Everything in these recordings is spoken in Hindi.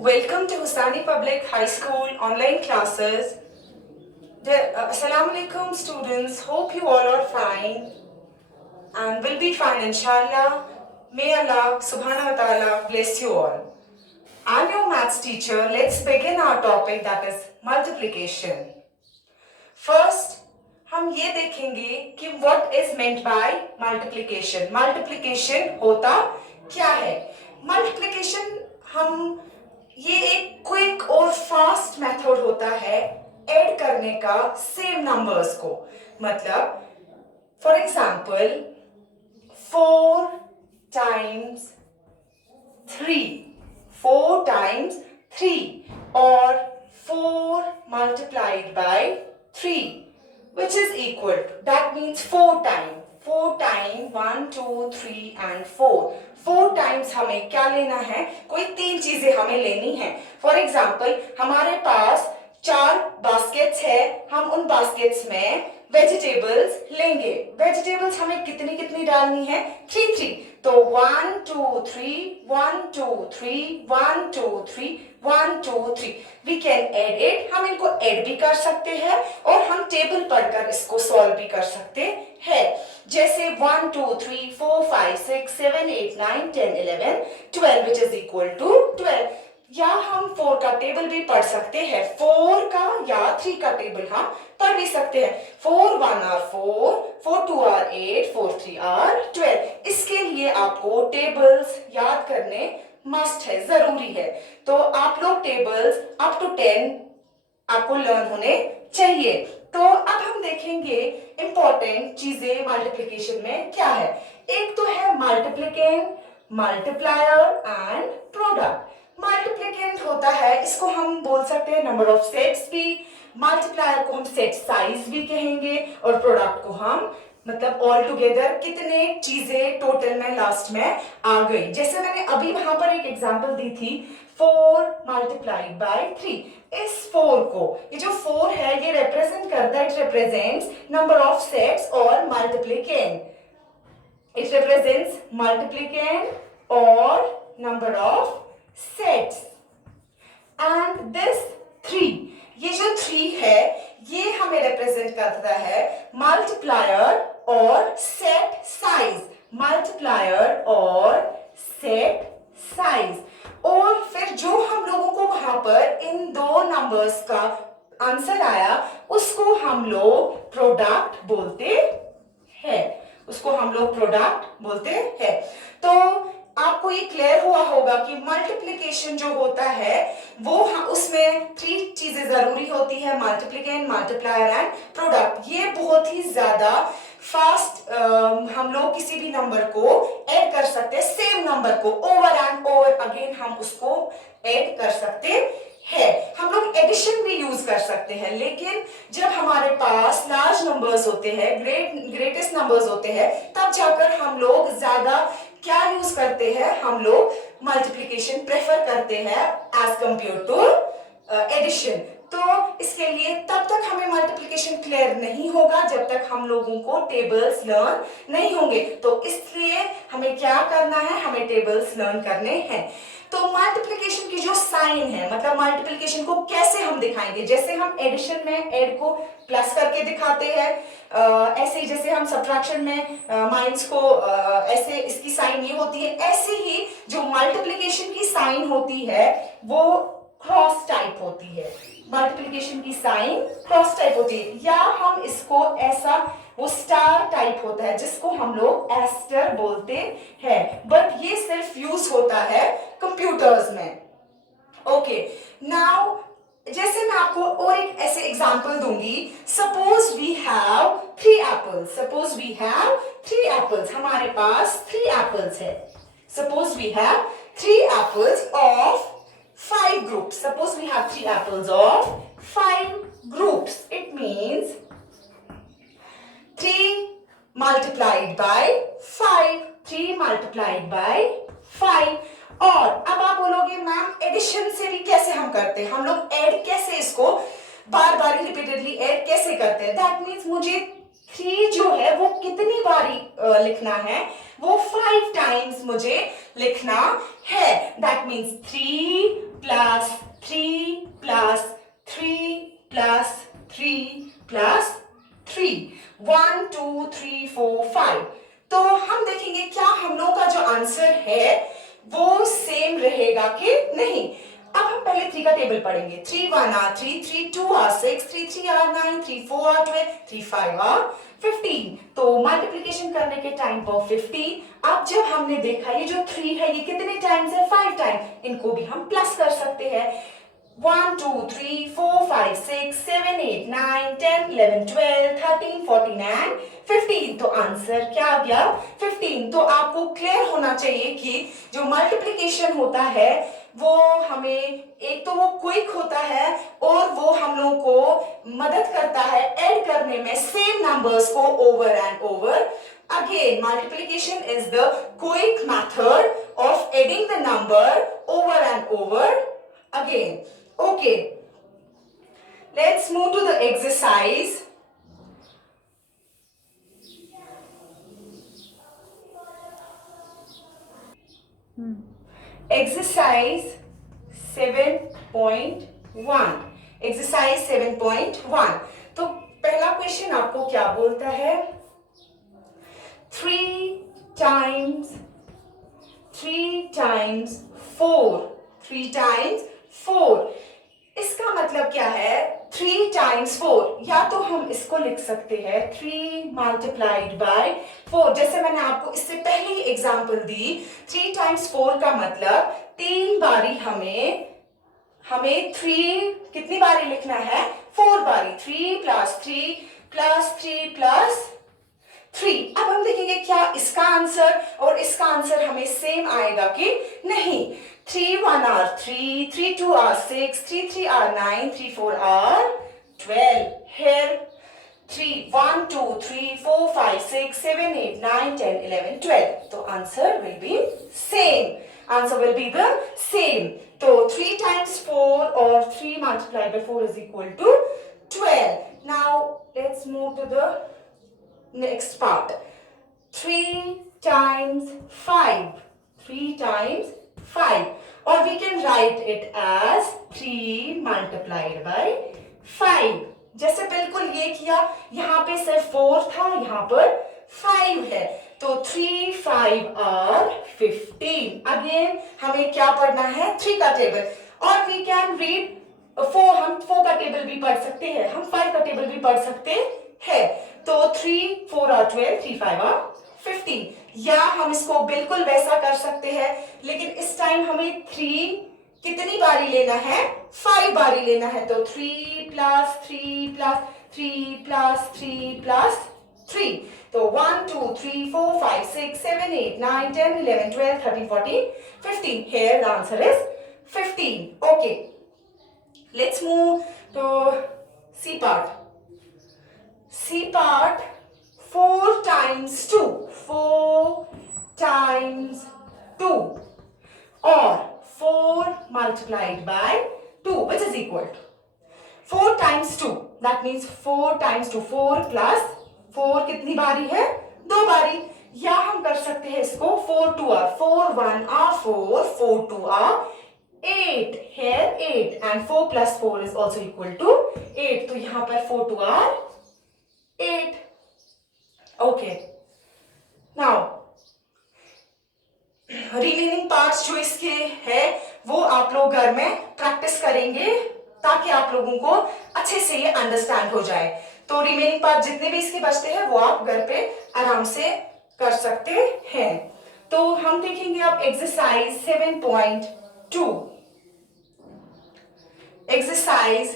Welcome to Husani Public High School online classes. Assalamu alaikum students. Hope you all are fine and will be fine inshallah. May Allah subhanahu wa ta'ala bless you all. I'm your maths teacher. Let's begin our topic, that is multiplication. First, हम ये देखेंगे कि what is meant by multiplication. Multiplication होता क्या है? Multiplication ये एक क्विक और फास्ट मेथड होता है ऐड करने का सेम नंबर्स को. मतलब for example 4 times 3, 4 times 3 or 4 multiplied by 3 which is equal to, that means 4 times 1, 2, 3 and 4. 4 times हमें क्या लेना है? कोई 3 चीजें हमें लेनी है. फॉर एग्जाम्पल हमारे पास 4 बास्केट्स है. हम उन बास्केट्स में वेजिटेबल्स लेंगे. वेजिटेबल्स हमें कितनी कितनी डालनी है? 3. तो 1 2 3 1 2 3 1 2 3 1 2 3 वी कैन एड इट. हम इनको ऐड भी कर सकते हैं और हम टेबल पढ़कर इसको सॉल्व भी कर सकते हैं. जैसे 1 2 3 4 5 6 7 8 9 10 11 12 which is equal to 12. या हम 4 का टेबल भी पढ़ सकते हैं. 4 का या 3 का टेबल हम पढ़ भी सकते हैं. 4 1 are 4, 4 2 are 8, 4 3 are 12. इसके लिए आपको टेबल्स याद करने मस्ट है, जरूरी है. तो आप लोग टेबल्स अप टू 10 आपको लर्न होने चाहिए. तो अब हम देखेंगे इंपॉर्टेंट चीजें मल्टीप्लिकेशन में क्या है. एक तो है multiplicand, multiplier and product. Multiplicand होता है, इसको हम बोल सकते हैं नंबर ऑफ सेट्स भी. मल्टीप्लायर को हम सेट साइज भी कहेंगे और प्रोडक्ट को हम मतलब ऑल टुगेदर कितने चीजें टोटल में लास्ट में आ गई. जैसे मैंने अभी वहां पर एक एग्जांपल दी थी 4 multiplied by 3. इस 4 को, ये जो 4 है ये रिप्रेजेंट करता है, it represents number of sets और मल्टीप्लिकेंट. इट रिप्रेजेंट्स मल्टीप्लिकेंट और number of sets. And this 3, ये जो 3 है ये हमें रिप्रेजेंट करता है मल्टीप्लायर और सेट साइज. मल्टीप्लायर और सेट साइज. और फिर जो हम लोगों को वहां पर इन दो नंबर्स का आंसर आया उसको हम लोग प्रोडक्ट बोलते हैं. तो आपको ये क्लियर हुआ होगा कि मल्टीप्लिकेशन जो होता है वो उसमें 3 चीजें जरूरी होती है, मल्टीप्लिकेंट, मल्टीप्लायर एंड प्रोडक्ट. ये बहुत ही ज्यादा फास्ट हम लोग किसी भी नंबर को ऐड कर सकते हैं. सेम नंबर को ओवर एंड ओवर अगेन हम उसको ऐड कर सकते हैं. हम लोग एडिशन भी यूज कर सकते हैं, लेकिन जब हमारे पास लार्ज नंबर्स होते हैं, ग्रेटेस्ट नंबर्स होते हैं, तब जाकर हम लोग ज्यादा क्या यूज करते हैं? हम लोग मल्टीप्लिकेशन प्रेफर करते हैं एज कंपेयर टू एडिशन. तो इसके लिए तब तक हमें मल्टीप्लिकेशन क्लियर नहीं होगा जब तक हम लोगों को टेबल्स लर्न नहीं होंगे. तो इसलिए हमें क्या करना है? हमें टेबल्स लर्न करने हैं. तो मल्टीप्लिकेशन की जो साइन है, मतलब मल्टीप्लिकेशन को कैसे हम दिखाएंगे, जैसे हम एडिशन में ऐड को प्लस करके दिखाते हैं, ऐसे ही जैसे हम सब्ट्रैक्शन में माइनस को ऐसे इसकी साइन ये होती है, ऐसे ही जो मल्टीप्लिकेशन की साइन होती है वो क्रॉस टाइप होती है. मल्टीप्लिकेशन की साइन क्रॉस टाइप होती है, या हम इसको ऐसा वो स्टार टाइप होता है जिसको हम लोग एस्टर बोलते हैं. बट ये सिर्फ यूज होता है कंप्यूटर्स में. ओके, नाउ जैसे मैं आपको और एक ऐसे एग्जांपल दूंगी. Suppose we have 3 apples. हमारे पास 3 एप्पल्स है. Suppose we have 3 apples of 5 groups. Suppose we have 3 apples of 5 groups. It means 3 multiplied by 5. 3 multiplied by 5. और अब आप बोलोगे मैम एडिशन से भी कैसे हम करते हैं? हम लोग ऐड कैसे इसको बार बार रिपीटेडली ऐड कैसे करते हैं? दैट मीन्स मुझे 3 जो है वो कितनी बारी लिखना है? वो 5 टाइम्स मुझे लिखना है। That means 3 plus 3 plus 3 plus 3 plus 3, 1 2 3 4 5। तो हम देखेंगे क्या हम लोगों का जो आंसर है वो सेम रहेगा कि नहीं। अब हम पहले 3 का टेबल पढ़ेंगे। 3 1 are 3, 3 2 are 6, 3 3 are 9, 3 4 are 12, 3 5 are 15। तो मल्टीप्लिकेशन करने के टाइम पर 15। अब जब हमने देखा ये जो 3 है ये कितने टाइम्स है, 5 टाइम्स, इनको भी हम प्लस कर सकते हैं। 1 2 3 4 5 6 7 8 9 10 11 12 13 14 एंड 15। तो आंसर क्या आ गया, 15। तो आपको क्लियर होना चाहिए कि जो मल्टीप्लिकेशन होता है वो हमें एक तो वो क्विक होता है और वो हम लोगों को मदद करता है ऐड करने में सेम नंबर्स को over and over again. Multiplication is the quick method of adding the number over and over again. Okay, let's move to the exercise. Exercise 7.1. Exercise 7.1. तो पहला क्वेश्चन आपको क्या बोलता है, 3 times 4, 3 times 4। इसका मतलब क्या है, 3 times 4, या तो हम इसको लिख सकते हैं 3 multiplied by 4, जैसे मैंने आपको इससे पहले ही एग्जांपल दी। 3 times 4 का मतलब 3 बारी हमें 3 कितनी बारी लिखना है, 4 बारी। 3 plus 3 plus 3 plus 3। अब हम देखेंगे क्या इसका आंसर और इसका आंसर हमें सेम आएगा कि नहीं। 3 1 are 3, 3 2 are 6, 3 3 are 9, 3 4 are 12। Here 3 1 2 3 4 5 6 7 8 9 10 11 12। तो answer will be same. Answer will be the same. तो 3 times 4 or 3 multiplied by 4 is equal to 12. Now let's move to the next part. 3 times 5. 3 times 5. Or we can write it as 3 multiplied by 5. जैसे बिल्कुल ये किया, यहाँ पे सिर्फ 4 था, यहाँ पर 5 है। तो 3 5 आर 15। अगेन हमें क्या पढ़ना है, 3 का टेबल। और वी कैन रीड 4, हम 4 का टेबल भी पढ़ सकते हैं, हम 5 का टेबल भी पढ़ सकते हैं। तो 3 4 आर 12, 3 5 आर 15। या हम इसको बिल्कुल वैसा कर सकते हैं, लेकिन इस टाइम हमें 3 कितनी बारी लेना है, 5 बारी लेना है। तो 3 प्लस 3 प्लस 3 प्लस 3 प्लस 3। तो 1 2 3 4 5 6 7 8 9 10 11 12 13 14 15। Here the answer is 15. Okay, let's move to C part. C part 4 times 2, 4 times 2 or 4 multiplied by 2 which is equal to 4 times 2, that means 4 times 2, 4 plus 4 कितनी बारी है, 2 बारी। या हम कर सकते हैं इसको 4 2 are 4 1 are 4, 4 2 are 8। here 8 and 4 plus 4 is also equal to 8। तो यहाँ पर 4 2 are 8। okay, now remaining parts जो इसके है वो आप लोग घर में प्रैक्टिस करेंगे ताकि आप लोगों को अच्छे से ये अंडरस्टैंड हो जाए। तो रिमेनिंग पार्ट जितने भी इसके बचते हैं वो आप घर पे आराम से कर सकते हैं। तो हम देखेंगे अब एक्सरसाइज 7.2। एक्सरसाइज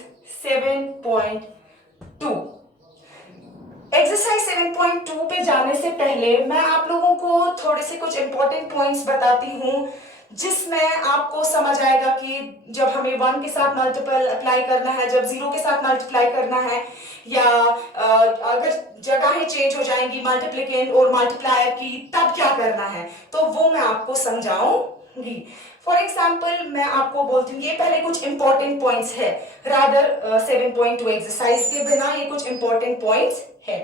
7.2। एक्सरसाइज 7.2 पे जाने से पहले मैं आप लोगों को थोड़े से कुछ इंपॉर्टेंट पॉइंट्स बताती हूँ जिसमें आपको समझ आएगा कि जब हमें 1 के साथ मल्टीपल अप्लाई करना है, जब 0 के साथ मल्टीप्लाई करना है, या अगर जगहें चेंज हो जाएंगी मल्टीप्लिकेंट और मल्टीप्लायर की तब क्या करना है, तो वो मैं आपको समझाऊंगी। फॉर एग्जाम्पल मैं आपको बोलती हूँ, ये पहले कुछ इंपॉर्टेंट पॉइंट्स है, रादर 7.2 एक्सरसाइज के बिना ये कुछ इंपॉर्टेंट पॉइंट्स है।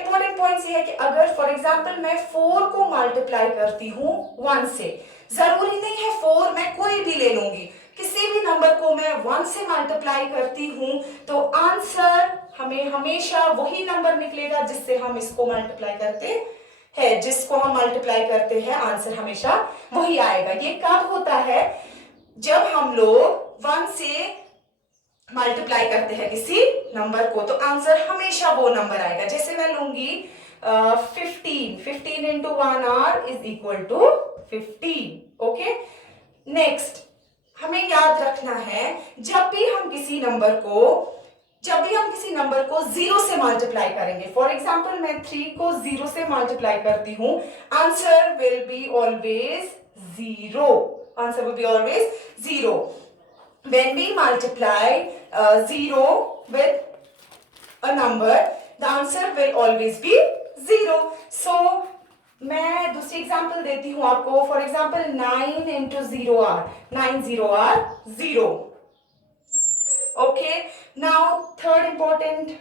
इंपॉर्टेंट पॉइंट ये है कि अगर फॉर एग्जाम्पल मैं 4 को मल्टीप्लाई करती हूँ 1 से, जरूरी नहीं है 4 मैं कोई भी ले लूंगी, किसी भी नंबर को मैं 1 से मल्टीप्लाई करती हूँ तो आंसर हमें हमेशा वही नंबर निकलेगा जिससे हम इसको मल्टीप्लाई करते हैं, जिसको हम मल्टीप्लाई करते हैं आंसर हमेशा वही आएगा। ये कब होता है? जब हम लोग 1 से मल्टीप्लाई करते हैं किसी नंबर को तो आंसर हमेशा वो नंबर आएगा। जैसे मैं लूंगी 15 into 1 are is equal to 15। Okay, next हमें याद रखना है जब भी हम किसी नंबर को 0 से मल्टीप्लाई करेंगे, फॉर एग्जाम्पल मैं 3 को 0 से मल्टीप्लाई करती हूं, answer will be always 0। Answer will be always 0। When we multiply 0 with a number, the answer will always be 0. So, मैं दूसरी एग्जाम्पल देती हूँ आपको। For example 9 into 0 are, 9 0 are 0। Okay, now third important,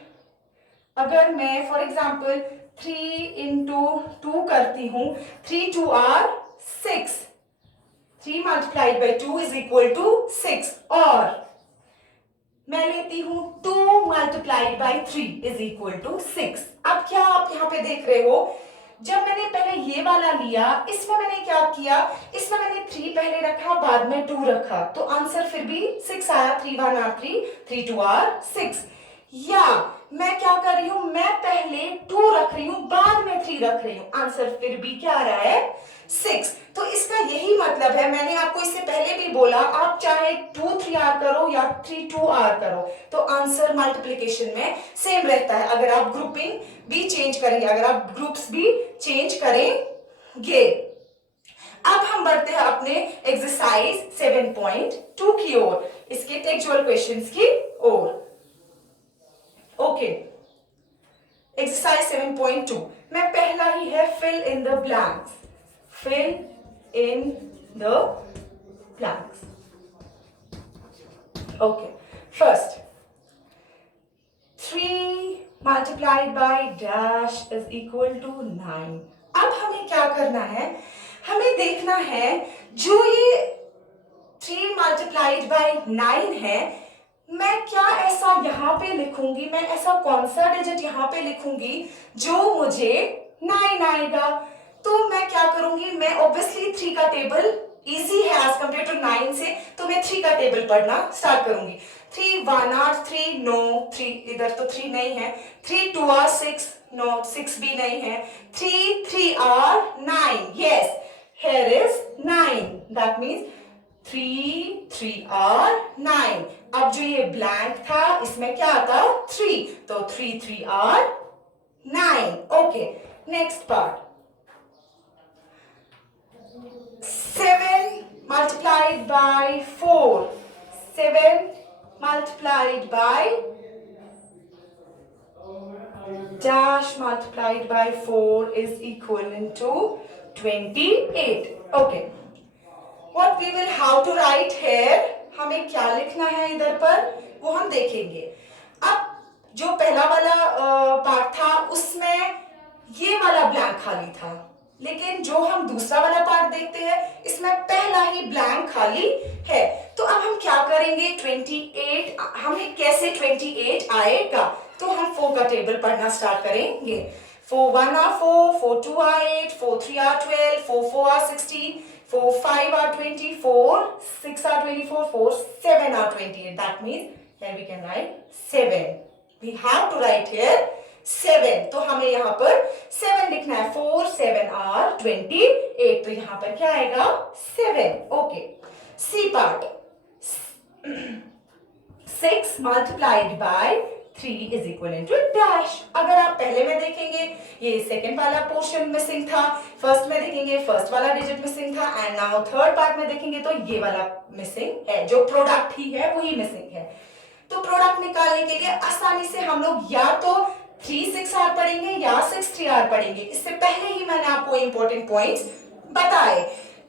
अगर मैं फॉर एग्जाम्पल 3 इंटू 2 करती हूँ, 3 2 are 6, 3 multiplied by 2 is equal to 6। और मैं लेती हूं 2 multiplied by 3 is equal to 6। अब क्या आप यहाँ पे देख रहे हो, जब मैंने पहले ये वाला लिया, इसमें मैंने क्या किया, इसमें मैंने 3 पहले रखा, बाद में 2 रखा, तो आंसर फिर भी 6 आया। 3 1 आर 3, 3 2 आर 6। या मैं क्या कर रही हूं, मैं पहले 2 रख रही हूं, बाद में 3 रख रही हूं, आंसर फिर भी क्या आ रहा है 6। तो इसका यही मतलब है, मैंने आपको इससे पहले भी बोला, आप चाहे 2 3 आर करो या 3 2 आर करो तो आंसर मल्टीप्लिकेशन में सेम रहता है। अगर आप ग्रुपिंग भी चेंज करेंगे, अगर आप ग्रुप्स भी चेंज करेंगे। अब हम बढ़ते हैं अपने एक्सरसाइज 7.2 की ओर, इसके टेक्सचुअल क्वेश्चंस की ओर। ओके, एक्सरसाइज 7.2 में पहला ही है fill in the blanks. Fill in the blanks. Okay, first 3 multiplied by dash is equal to 9। अब हमें क्या करना है, हमें देखना है जो ये 3 multiplied by 9 है, मैं क्या ऐसा यहां पे लिखूंगी, मैं ऐसा कौन सा डिजिट यहां पे लिखूंगी जो मुझे 9 आएगा। तो मैं क्या करूंगी, मैं ऑब्वियसली 3 का टेबल इजी है एज कंपेयर टू 9 से, तो मैं 3 का टेबल पढ़ना स्टार्ट करूंगी। 3 1 आर 3, नो 3 इधर तो 3 नहीं है। 3 2 आर 6, नो 6 भी नहीं है। 3 3 are 9, yes here is 9, that means 3 3 are 9। अब जो ये ब्लैंक था इसमें क्या आता 3, तो 3 3 are 9। Okay, next part 7 multiplied by 4, 7 multiplied by dash multiplied by 4 is equivalent to 28। Okay, what we will how to write here, हमें क्या लिखना है इधर पर वो हम देखेंगे। अब जो पहला वाला पार्ट था उसमें ये वाला ब्लैंक खाली था, लेकिन जो हम दूसरा वाला पार्ट देखते हैं इसमें पहला ही ब्लैंक खाली है। तो अब हम क्या करेंगे, 28 हमें कैसे 28 आएगा, तो हम 4 का टेबल पढ़ना स्टार्ट करेंगे। 4 1 are 4, 4 2 are 8, 4 3 are 12, 4 4 are 16, 4 5 are 24, 6 are 24, 4 7 are 28। That means here we can write 7। We have to write here 7। तो हमें यहाँ पर 7 लिखना है। 4 7 आर 28, तो यहाँ पर क्या आएगा 7। Okay, C part 6 multiplied by 3 is equivalent to dash। अगर आप पहले में देखेंगे ये सेकेंड वाला पोर्शन मिसिंग था, फर्स्ट में देखेंगे फर्स्ट वाला डिजिट मिसिंग था, एंड नाउ थर्ड पार्ट में देखेंगे तो ये वाला मिसिंग है, जो प्रोडक्ट ही है वही मिसिंग है। तो प्रोडक्ट निकालने के लिए आसानी से हम लोग या तो 3 6 आर पढ़ेंगे या 6 3 आर पढ़ेंगे। इससे पहले ही मैंने आपको इंपॉर्टेंट पॉइंट्स बताए,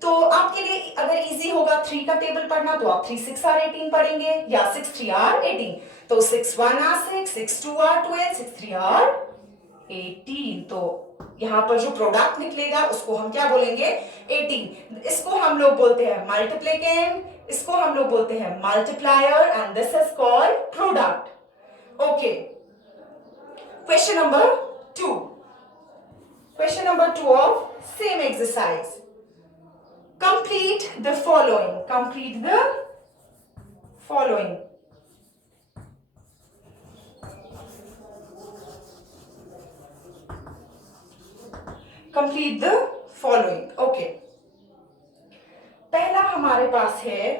तो आपके लिए अगर इजी होगा 3 का टेबल पढ़ना तो आप 3 6 आर 18 पढ़ेंगे या 6 3 आर 18। तो 6 1 आर 6, 6 2 आर 12, 6 3 आर 18। तो यहाँ पर जो प्रोडक्ट निकलेगा उसको हम क्या बोलेंगे? 18। इसको हम लोग बोलते हैं मल्टीप्लिकेंड, इसको हम लोग बोलते हैं multiplier, and this is called product. Okay, question number 2। Question number 2 of same exercise. Complete the following. Complete the following. Complete the following. Okay. पहला हमारे पास है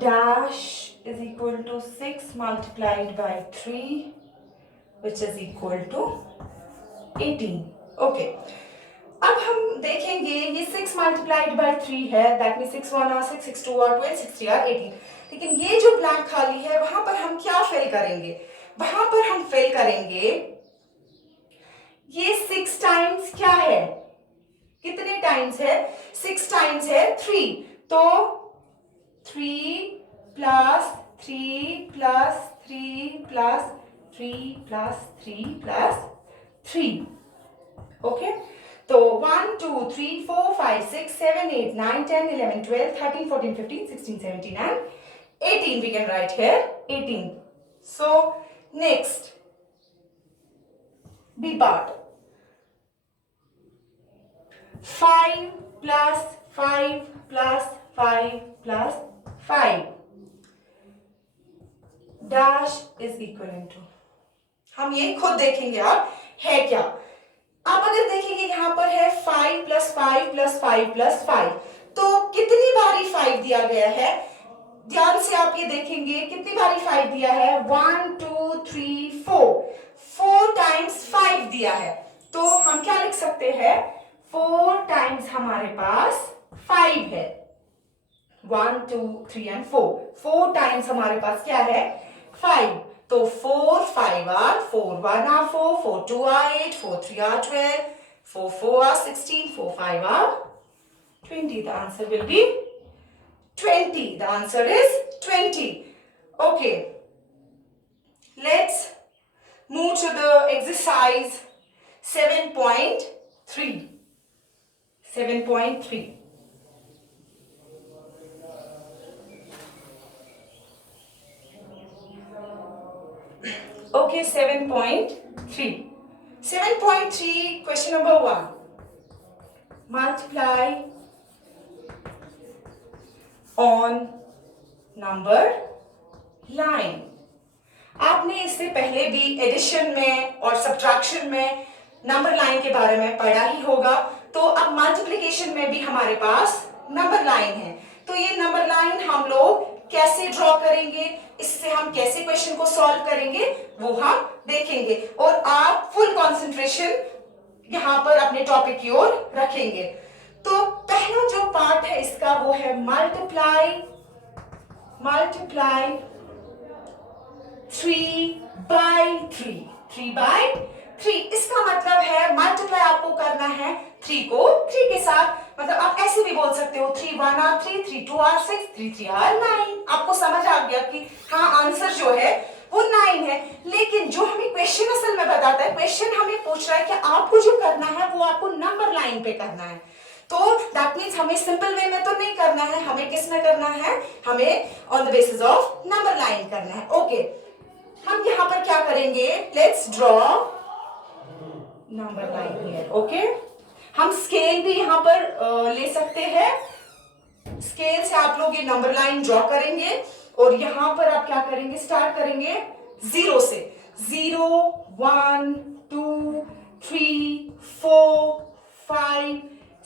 dash is equal to 6 multiplied by 3 which is equal to 18. Okay. अब हम देखेंगे ये 6 मल्टीप्लाइड बाय 3 है, दैट मीन 6 1 6 6 2 12 6 3 18। लेकिन ये जो ब्लैंक खाली है वहां पर हम क्या फिल करेंगे? वहां पर हम फिल करेंगे ये 6 टाइम्स क्या है? कितने टाइम्स है? 6 टाइम्स है 3, तो 3 plus 3 plus 3 plus 3 plus 3 plus 3। Okay, तो 1 2 3 4 5 6 7 8 9 10 11 12 13 14 15 16 17 and 18 we can write here 18. So next B part, 5 plus 5 plus 5 plus 5 dash is equivalent to, हम ये खुद देखेंगे अब है क्या। आप अगर देखेंगे यहाँ पर है 5 प्लस 5 प्लस 5 प्लस 5, तो कितनी बारी 5 दिया गया है? ध्यान से आप ये देखेंगे कितनी बारी 5 दिया है? 1 2 3 4 टाइम्स 5 दिया है। तो हम क्या लिख सकते हैं? 4 टाइम्स हमारे पास 5 है, 1 2 3 एंड 4 टाइम्स हमारे पास क्या है? 5। तो 4 5 are 4 1 are 4 4 2 are 8 4 3 are 12 4 4 are 16 4 5 are 20. The answer will be 20. The answer is 20. Okay, let's move to the exercise 7.3. 7.3. Okay, 7.3. 7.3, question number 1. Multiply on number line. आपने इससे पहले भी एडिशन में और सब्ट्रैक्शन में नंबर लाइन के बारे में पढ़ा ही होगा। तो अब मल्टीप्लिकेशन में भी हमारे पास नंबर लाइन है, तो ये नंबर लाइन हम लोग कैसे ड्रॉ करेंगे, इससे हम कैसे क्वेश्चन को सॉल्व करेंगे वो हम देखेंगे, और आप फुल कंसंट्रेशन यहाँ पर अपने टॉपिक की ओर रखेंगे। तो पहला जो पार्ट है इसका वो है मल्टीप्लाई 3 by 3, 3 by 3। इसका मतलब है मल्टीप्लाई आपको करना है 3 को 3 के साथ, मतलब आप ऐसे भी बोल सकते हो 3 1 are 3 3 2 are 6 3 3 are 9। आपको समझ आ गया कि हाँ आंसर जो है वो 9 है। लेकिन जो हमें क्वेश्चन असल में बताता है, क्वेश्चन हमें पूछ रहा है कि आपको जो करना है वो आपको नंबर लाइन पे करना है। तो दैट मीन्स हमें सिंपल वे में तो नहीं करना है, हमें किस में करना है? हमें on the basis of number line करना है। ओके, हम यहाँ पर क्या करेंगे? Let's draw number line here. Okay, हम स्केल भी यहाँ पर ले सकते हैं, स्केल से आप लोग ये नंबर लाइन ड्रॉ करेंगे और यहाँ पर आप क्या करेंगे? स्टार्ट करेंगे 0 से। 0 1 2 3 4 5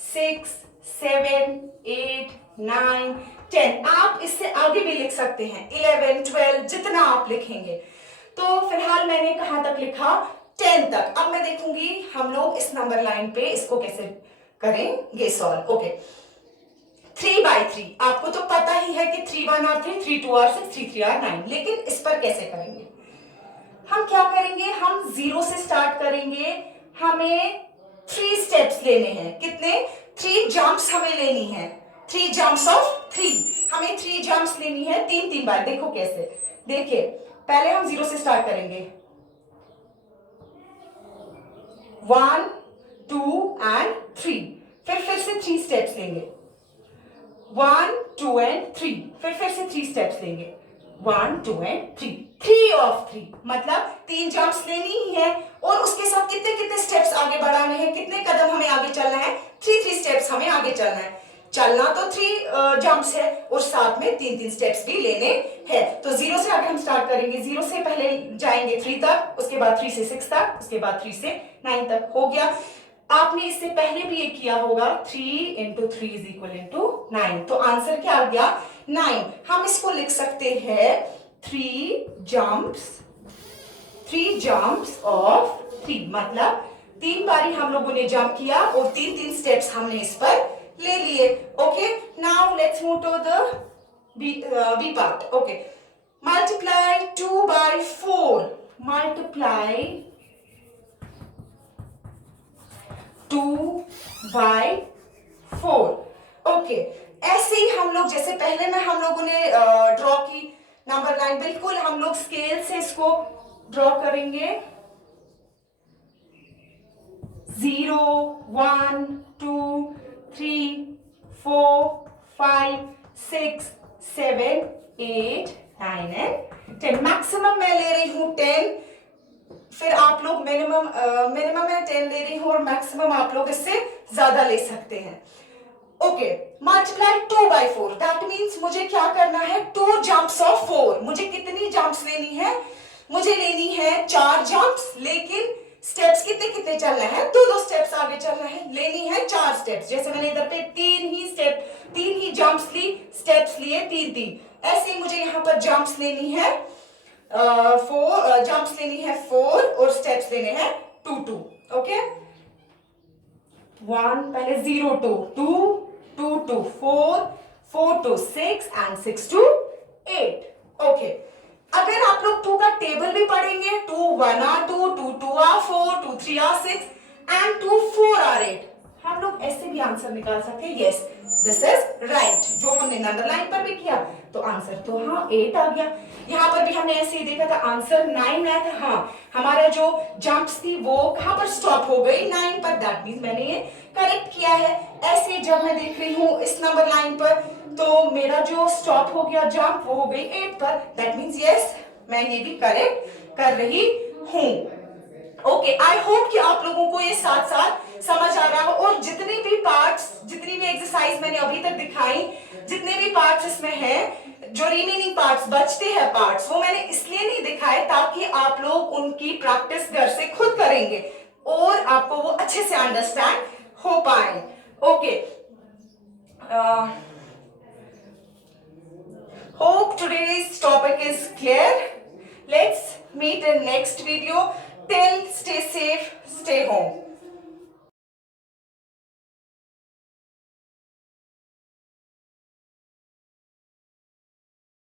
6 7 8 9 10। आप इससे आगे भी लिख सकते हैं, 11 12 जितना आप लिखेंगे। तो फिलहाल मैंने कहां तक लिखा? 10 तक। अब मैं देखूंगी हम लोग इस नंबर लाइन पे इसको कैसे करेंगे सॉल्व। ओके, 3 by 3 आपको तो पता ही है कि 3 1 are 3 3 2 are 6 3 3 are 9। लेकिन इस पर कैसे करेंगे? हम क्या करेंगे? हम 0 से स्टार्ट करेंगे। हमें 3 स्टेप्स लेने हैं। कितने? 3 जंप्स हमें लेनी है, 3 जंप्स ऑफ 3। हमें 3 जंप्स लेनी है 3 3 बार। देखो कैसे, देखिए पहले हम 0 से स्टार्ट करेंगे, 1 2 एंड 3, फिर से 3 स्टेप्स लेंगे, 1 2 एंड 3, फिर से 3 स्टेप्स लेंगे, 1 2 एंड 3, 3 ऑफ 3, मतलब 3 जंप्स लेनी ही है और उसके साथ कितने कितने स्टेप्स आगे बढ़ाने हैं, कितने कदम हमें आगे चलना है, 3 स्टेप्स हमें आगे चलना है। चलना तो 3 जंप्स है और साथ में 3 स्टेप्स भी लेने हैं। तो 0 से आगे हम स्टार्ट करेंगे, 0 से पहले जाएंगे 3 तक, उसके बाद 3 से 6 तक, उसके बाद 3 से 9 तक। हो गया। आपने इससे पहले भी ये किया होगा, 3 इंटू 3 इज इक्वल इंटू 9। तो आंसर क्या आ गया, 9। हम इसको लिख सकते हैं 3 जंप्स ऑफ 3, मतलब 3 बारी हम लोगों ने जंप किया और 3 स्टेप्स हमने इस पर ले लिए। Okay, now let's move to the B part. Okay, multiply 2 by 4, multiply 2 by 4। Okay, ऐसे ही हम लोग, जैसे पहले में हम लोगों ने ड्रॉ की नंबर लाइन, बिल्कुल हम लोग स्केल से इसको ड्रॉ करेंगे, 0 1 2 3 4 5 6 7 8 9 एंड 10। मैक्सिमम मैं ले रही हूं 10, फिर आप लोग मिनिमम मैं 10 ले रही हूं और मैक्सिमम आप लोग इससे ज्यादा ले सकते हैं। Okay, multiply 2 by 4, that means मुझे क्या करना है, 2 जंप्स ऑफ 4। मुझे कितनी जंप्स लेनी है, मुझे लेनी है 4 जंप्स, लेकिन स्टेप्स कितने कितने चलना है, 2 स्टेप्स आगे चलना है, लेनी है 4 स्टेप्स। जैसे मैंने इधर पे 3 ही जंप्स ली, स्टेप्स लिए 3, ऐसे ही मुझे यहाँ पर जंप्स लेनी है 4 और स्टेप्स लेने हैं 2। ओके, 1 पहले 0 to 2, 2 to 4, 4 to 6 and 6 to 8। Okay, अगर आप लोग 2 का टेबल भी पढ़ेंगे, 2 1 are 2, 2 2 are 4, 2 3 are 6 and 2 4 are 8, हम लोग ऐसे भी आंसर निकाल सकते हैं। Yes, this is right. जो हमने नंबर लाइन पर भी किया तो आंसर तो हाँ 8 आ गया। यहाँ पर भी हमने ऐसे ही देखा था, आंसर 9 आया था। हाँ, हमारा जो जंप्स थी वो कहाँ पर स्टॉप हो गई, 9 पर, दैट मीन्स मैंने ये करेक्ट किया है। ऐसे जब मैं देख रही हूँ इस नंबर लाइन पर, तो मेरा जो स्टॉप हो गया जंप वो हो गई 8 पर, दैट मीन्स यस, मैं ये भी करेक्ट कर रही हूँ। ओके, आई होप कि आप लोगों को ये साथ साथ समझ आ रहा हो, और जितनी भी पार्ट्स, जितनी भी एक्सरसाइज मैंने अभी तक दिखाई, जितने भी पार्ट्स इसमें हैं, जो रिमेनिंग पार्ट्स बचते हैं पार्ट्स, वो मैंने इसलिए नहीं दिखाए ताकि आप लोग उनकी प्रैक्टिस घर से खुद करेंगे और आपको वो अच्छे से अंडरस्टैंड हो पाए। Okay, hope today's topic is clear. Let's meet in next video. Till stay safe, stay home.